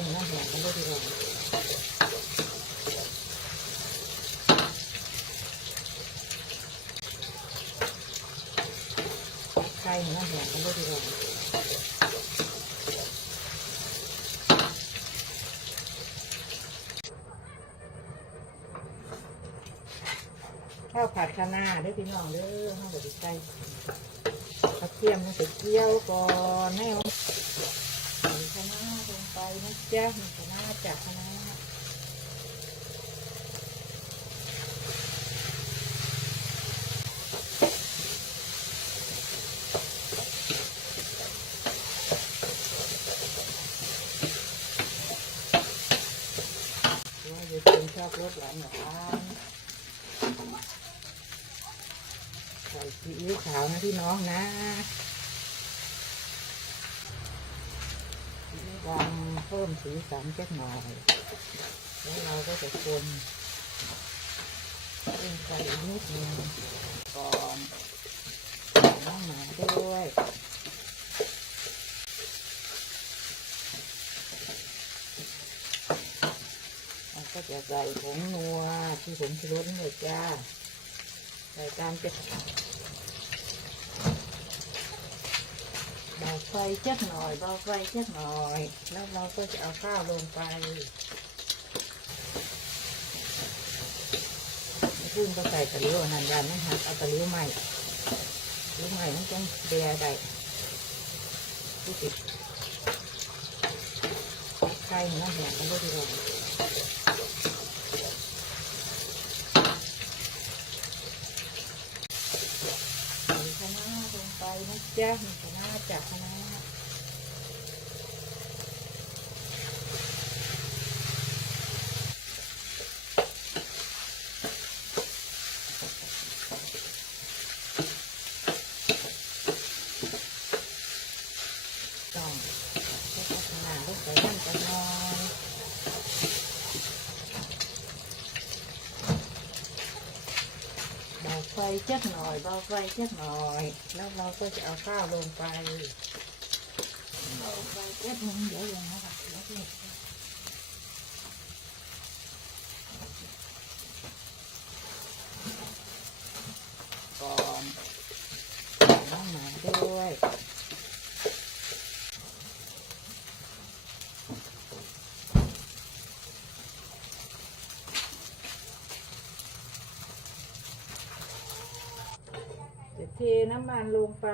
ข่ห้มันแห้งกันเลยทีเดียวไข่ห้มันแห้งกันเลยทีเดียวข้าวผัดคะน้าด้อพี่น้องเด้อห้องบไก่กระเทียมมันจะเกี่ยวก่อนให้มัน ใส่คะน้าลงไป นะจ๊ะมีคะน้าจากคะน้าว่าจะเป็นชอบรสหวานหวานใส่ซีอิ๊วขาวนะพี่น้องนะ วดำเพิ่มสีสันเล็กหน่อย แล้วเราก็จะคนเองไปนิดนึงก่อนน้องหมาด้วยก็จะใส่ผงนัวที่ผมชิรสเลยจ้าใส่ตามจะเบา ไฟจ็ดหน่อยเบาไฟจ็ดหน่อย แล้วเราก็จะเอาข้าวลงไปขึ้นก็ใส่ตะลิ้วนันยันนะฮะเอาตะลิ้วใหม่ตะลิ้วใหม่มันจังเบียได้ที่ติดไข่มันแห้งกันเลยทีเดียวใส่คะน้าลงไป นะจ๊ะมีคะน้าจักคะน้าต้องใช้คะน้าลงไปนั่นกันหน่อยเบาไฟเจ็ดหน่อยเบาไฟเจ็ดหน่อย แล้วเราก็จะเอาข้าวลงไปเบาไฟเจ็ดหนึงเดี๋ยวยังนะคะเดี๋ยวเดี๋ยว ก่อนน้องหมาด้วย จะเทน้ำมันลงไป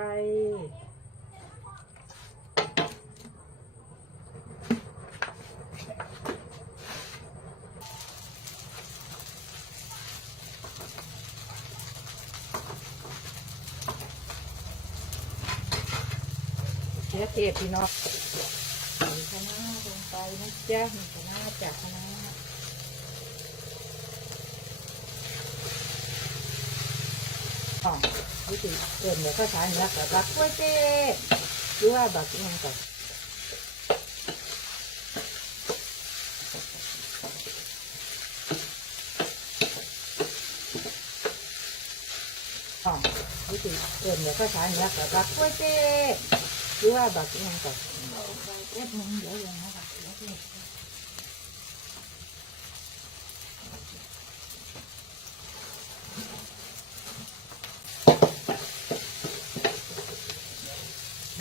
เชื้อเทศพี่น้องใส่คะน้าลงไปนะจ๊ะมีคะน้าจากคะน้าอ๋ อวิธีเกินเดี๋ยวก็ใช้เนื้อกับบักกล้วยเต้หรือว่าบักยังก่อนอ๋อวิธีเกินเดี๋ยวก็ใช้เนื้อกับบักกล้วยเต้หรือว่าบักยังก่อนเอาไปแป๊บนึงเดี๋ยวยังนะคะเดี๋ยวเดี๋ยว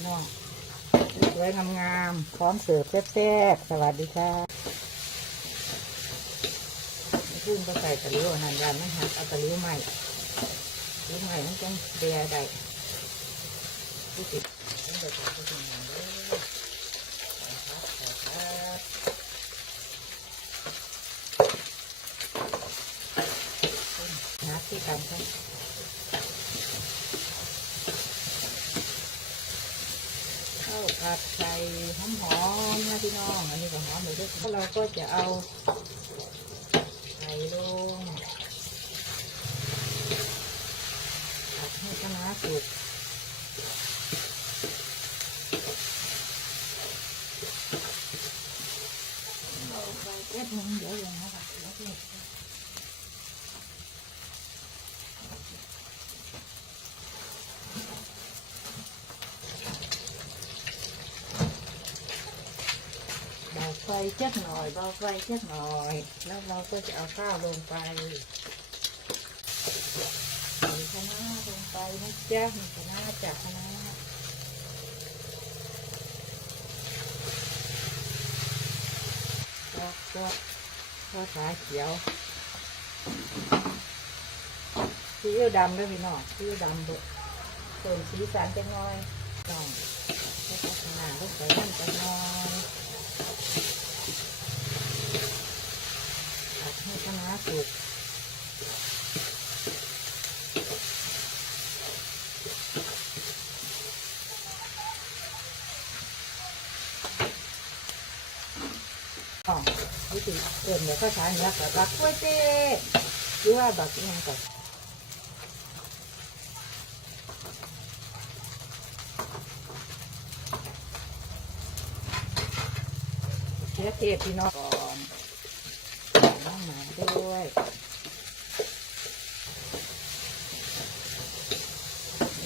น้องส วยงามๆพร้อมเสิร์ฟแซ่บๆสวัสดีค่ะพึ่งก็ใส่ตะลิ้วอันนันยันนะฮะเอาตะลิ้วใหม่ตะลิ้วใหม่มันจังเบียได้ที่ติดต้องไปทำที่ทำงานเลยใส่ครับใส่ครับนัดที่กันครับ ข้าว ผัดไก่หอมๆนะพี่น้อง อันนี้ก็หอมเลยด้วยแล้วเราก็จะเอาไก่ลงผัดให้คณะสุกเอาไปแป๊บนึงเดี๋ยวยังนะคะเดี๋ยว เดี๋ยวเบาไฟไฟเจ็กหน่อยเบาไฟเจ็กหน่อย แล้วเราก็จะเอาข้าวลงไปใส่คะน้าลงไปนะจ๊ะมีคะน้าจากคะน้าก็ก็ก็ขาเขียวซีอิ๊วดำด้วยพี่น้องซีอิ๊วดำด้วยเติมสีสันจังหน่อยต้องแล้วก็ขนาดลูกใส่น้ำจังหน่อยผัดให้คะน้า สุกอ๋อวิธีเอื่นเดี๋ยวก็ใช้เนื้อกับบักกล้วยเต้หรือว่าบักยังก่อนเชื้อเทศพี่น้องก่อนน้ำหมาด้วย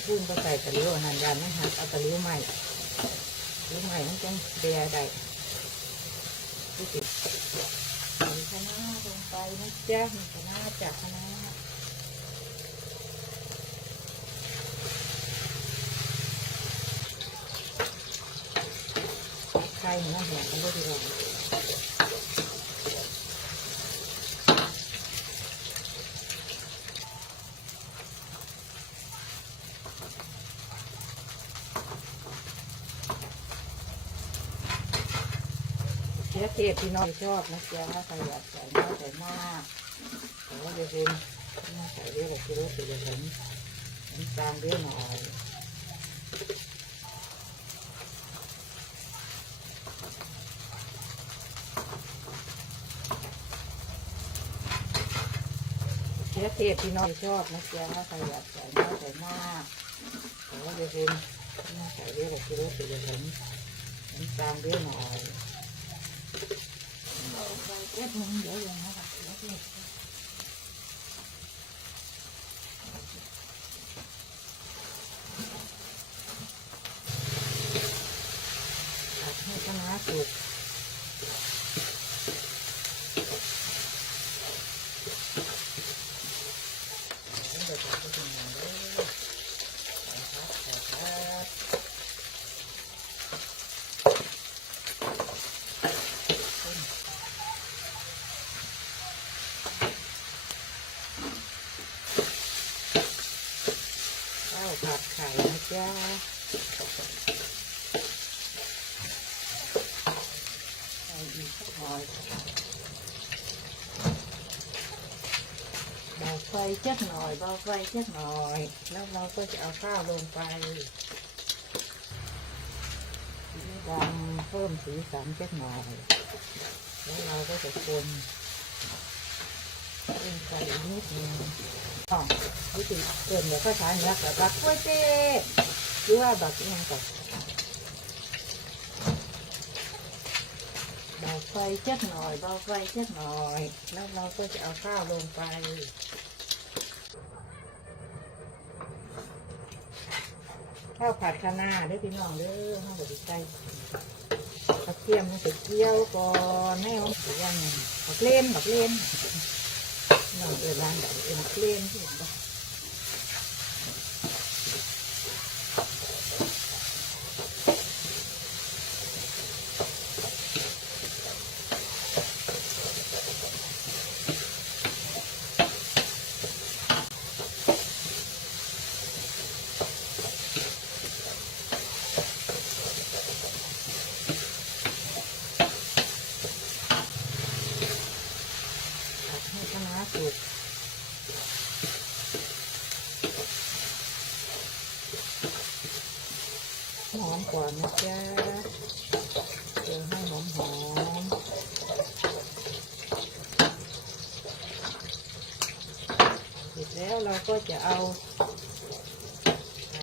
พุ่นก็ใส่ตะลิ้วนันยันไม่หักเอาตะลิ้วใหม่ลิ้วใหม่มันจังเบียได้ที่ติดใส่คะลงไปนะจ๊ะมีคะจากคณะไข่มันแห้งกันด้ดีกว่า เชื้อเทศพี่น้องชอบนะจ๊ะใครอยากใส่มากใส่มากแต่ว่าจะเป็นไม่ใส่เยอะแบบที่รู้สึกจะเห็นน้ำตาลเยอะหน่อยเชื้อเทศพี่น้องชอบนะจ๊ะใครอยากใส่มากใส่มากแต่ว่าจะเป็นไม่ใส่เยอะแบบที่รู้สึกจะเห็นน้ำตาลเยอะหน่อย เอาไปเก็บเงินเดี๋ยวยังนะคะเดี๋ยวสิผัดให้คะน้าสุกเดี๋ยวจะไปถึงไหนเลยใส่ครับใส่ครับ ข้าวผัดไข่นะจ๊ะใส่อีกสักหน่อยเบาไฟเจ็กหน่อยเบาไฟเจ็กหน่อย แล้วเราก็จะเอาข้าวลงไปสีดำเพิ่มสีสันเจ็กหน่อย แล้วเราก็จะคนเพิ่มใส่อีกนิดนึง อ๋อวิธีเกินเดี๋ยวก็ใช้เนื้อกับบักกล้วยเต้หรือว่าบักยังก่อนเบาไฟเจ็กหน่อยเบาไฟเจ็กหน่อย แล้วเราก็จะเอาข้าวลงไปข้าวผัดคะน้าเด้พี่น้องเด้อห้องบไดใส่กระเทียมมันจะเคี่ยวก่อนแม่มันจะยังบักเล่นบักเล่น เราเดินร้านแบบเอ็นเล่นที่เห็นปะ ผัดให้คะน้าสุก หอมก่อนนะจ๊ะเดี๋ยวให้หอมหอมเสร็จแล้วเราก็จะเอา